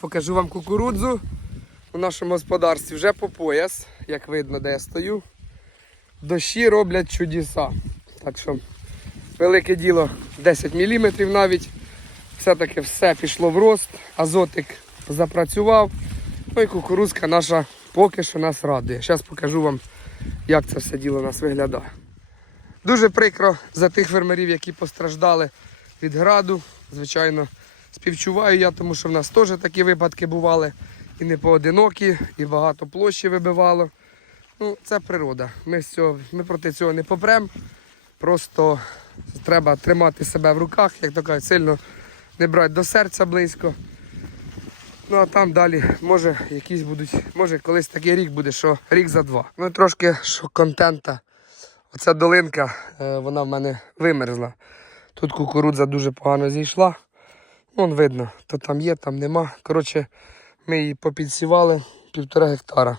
покажу вам кукурудзу у нашому господарстві вже по пояс, як видно, де я стою. Дощі роблять чудеса. Так що велике діло 10 мм навіть. Все-таки все пішло в рост, азотик запрацював. Ну і кукурудзка наша поки що нас радує. Зараз покажу вам, як це все діло у нас виглядає. Дуже прикро за тих фермерів, які постраждали від граду. Звичайно, співчуваю я, тому що в нас теж такі випадки бували. І не поодинокі, і багато площі вибивало. Ну, це природа. Ми, цього, ми проти цього не попрем. Просто треба тримати себе в руках, як то кажуть, сильно не брати до серця близько. Ну а там далі, може, якісь будуть, може колись такий рік буде, що рік за два. Ну трошки що контента. Оця долинка, е, вона в мене вимерзла. Тут кукурудза дуже погано зійшла. Вон видно, то там є, там нема. Коротше, ми її попідсівали півтора гектара.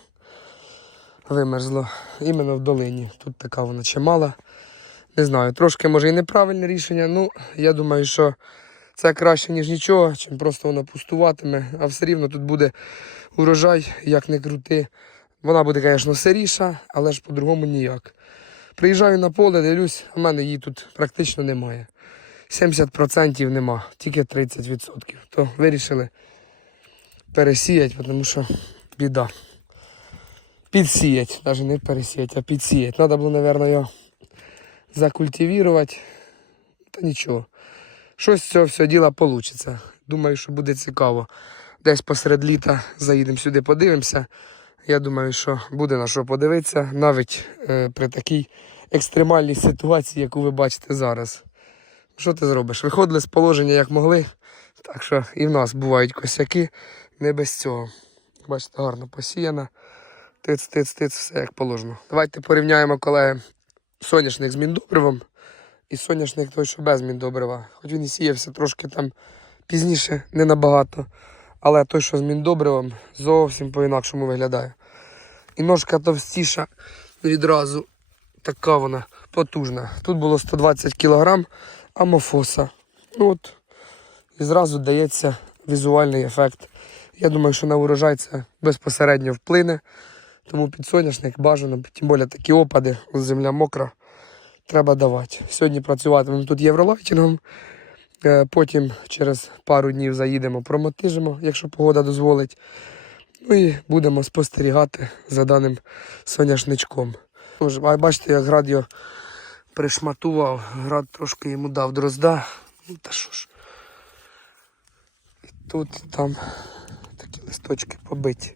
Вимерзло. Іменно в долині. Тут така вона чимала. Не знаю, трошки може і неправильне рішення. Ну, я думаю, що це краще, ніж нічого, чим просто воно пустуватиме. А все рівно тут буде урожай, як не крути. Вона буде, звісно, сиріша, але ж по-другому ніяк. Приїжджаю на поле, дивлюсь, а в мене її тут практично немає. 70% нема, тільки 30%. То вирішили пересіяти, тому що біда. Підсіять, навіть не пересіять, а підсіять. Треба було, мабуть, його закультивувати. Та нічого. Щось з цього всього діла вийде. Думаю, що буде цікаво. Десь посеред літа заїдемо сюди, подивимося. Я думаю, що буде на що подивитися, навіть е, при такій екстремальній ситуації, яку ви бачите зараз. Що ти зробиш? Виходили з положення як могли. Так що і в нас бувають косяки, не без цього. Бачите, гарно посіяна. Тиц, тиц, тиц, все як положено. Давайте порівняємо, колеги, соняшник з міндобривом і соняшник той, що без міндобрива. Хоч він і сіявся трошки там пізніше, не набагато. Але той, що з міндобривом, зовсім по-інакшому виглядає. І ножка товстіша відразу. Така вона потужна. Тут було 120 кг амофоса. Ну от, і зразу дається візуальний ефект. Я думаю, що на урожай це безпосередньо вплине. Тому підсоняшник бажано, тим більше такі опади, земля мокра, треба давати. Сьогодні працюватимемо тут євролайтингом. Е, Потім через пару днів заїдемо, промотижимо, якщо погода дозволить. Ну і будемо спостерігати за даним соняшничком. Бачите, як град його пришматував, град трошки йому дав дрозда. Ну та що ж. І тут там такі листочки побиті.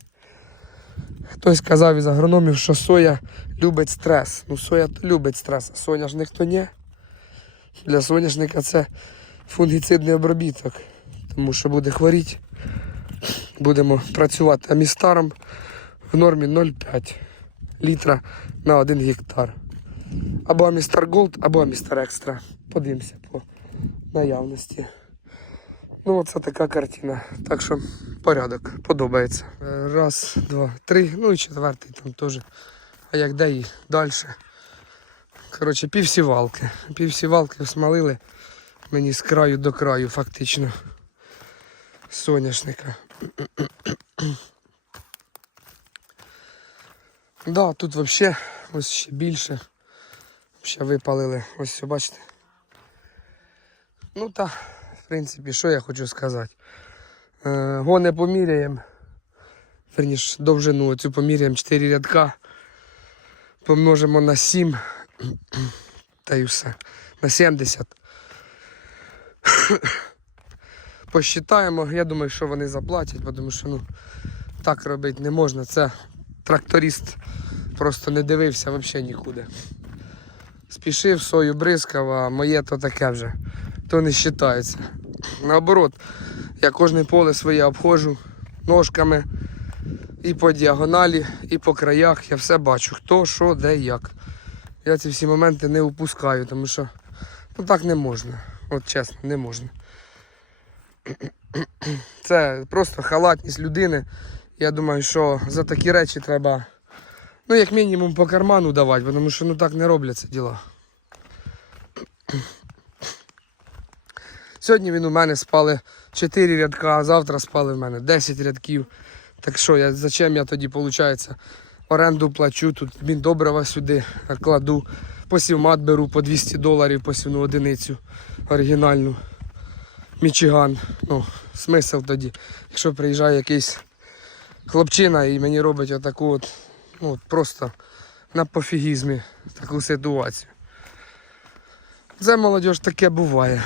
Хтось сказав із агрономів, що соя любить стрес. Ну, соя любить стрес, а соняшник то ні. Для соняшника це фунгіцидний обробіток, тому що буде хворіти. Будемо працювати амістаром в нормі 0,5 літра на 1 гектар. Або амістар Голд, або амістар Екстра. Подивимося по наявності. Ну, оце така картина. Так що порядок, подобається. Е, Раз, два, три, ну і четвертий там теж. А як де і далі. Коротше, півсівалки. Півсівалки смалили мені з краю до краю, фактично. Соняшника. да, тут взагалі ось ще більше. Ще випалили. Ось все, бачите. Ну та, в принципі, що я хочу сказати. Е, гони поміряємо. Верніш, довжину цю поміряємо 4 рядка. Помножимо на 7. Та й все. На 70. Посчитаємо, я думаю, що вони заплатять, бо тому що ну, так робити не можна. Це тракторист просто не дивився взагалі нікуди. Спішив, сою бризкав, а моє то таке вже. То не вважається. Наоборот, я кожне поле своє обходжу ножками і по діагоналі, і по краях. Я все бачу, хто, що, де, як. Я ці всі моменти не упускаю, тому що ну так не можна. От чесно, не можна. Це просто халатність людини. Я думаю, що за такі речі треба, ну, як мінімум, по карману давати, тому що ну так не робляться діла. Сьогодні він у мене спали 4 рядка, а завтра спали в мене 10 рядків. Так що, я, зачем я тоді, виходить, оренду плачу, тут добрива сюди кладу, посівмат беру по 200 доларів посівну одиницю оригінальну. Мічиган. Ну, смисл тоді, якщо приїжджає якийсь хлопчина і мені робить отаку от, ну, от просто на пофігізмі таку ситуацію. Це молодь таке буває.